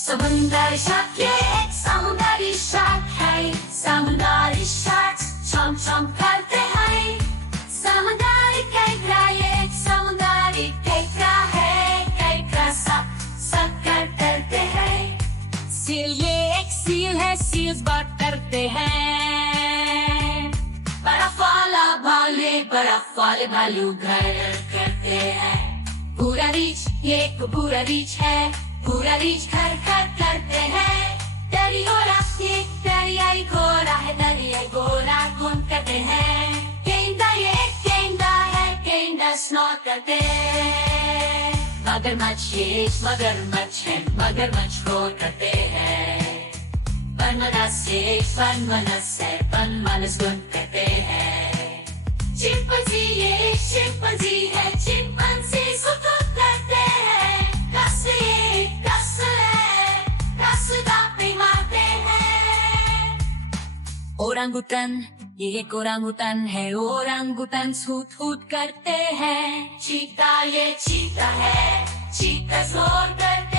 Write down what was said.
समुंदरी शार्क ये एक समुंदरी शार्क है। समुंदरी शार्क चम चम करते हैं। समुंदरी केकड़ा ये एक समुंदरी केकड़ा है। केकड़ा सब करते हैं। सील ये एक सील है। सील्स बात करते हैं। बर्फ वाले भालू घर करते हैं। पूरा रीछ ये एक पूरा रीछ है। पूरा रीछ घर करते हैं। दरिया ये दरियाई घोड़ा है। दरियाई घोड़ा घूम करते हैं। गेंडा ये एक गेंडा है। गेंडा स्नॉर करते हैं। मगरमच्छ ये एक मगरमच्छ है। मगरमच्छ घोर करते हैं। बनमनस ये एक बनमनस है। बनमनस घूम करते हैं। चिंपैंजी ये एक चिंपैंजी है। चिंपैंजी सुतुक करते हैं। दांत मारते हैं। ओरंगुटन ये एक ओरंगुटन है। ओरंगुटन हूट हूट करते हैं। चीता ये चीता है। चीता जोर करते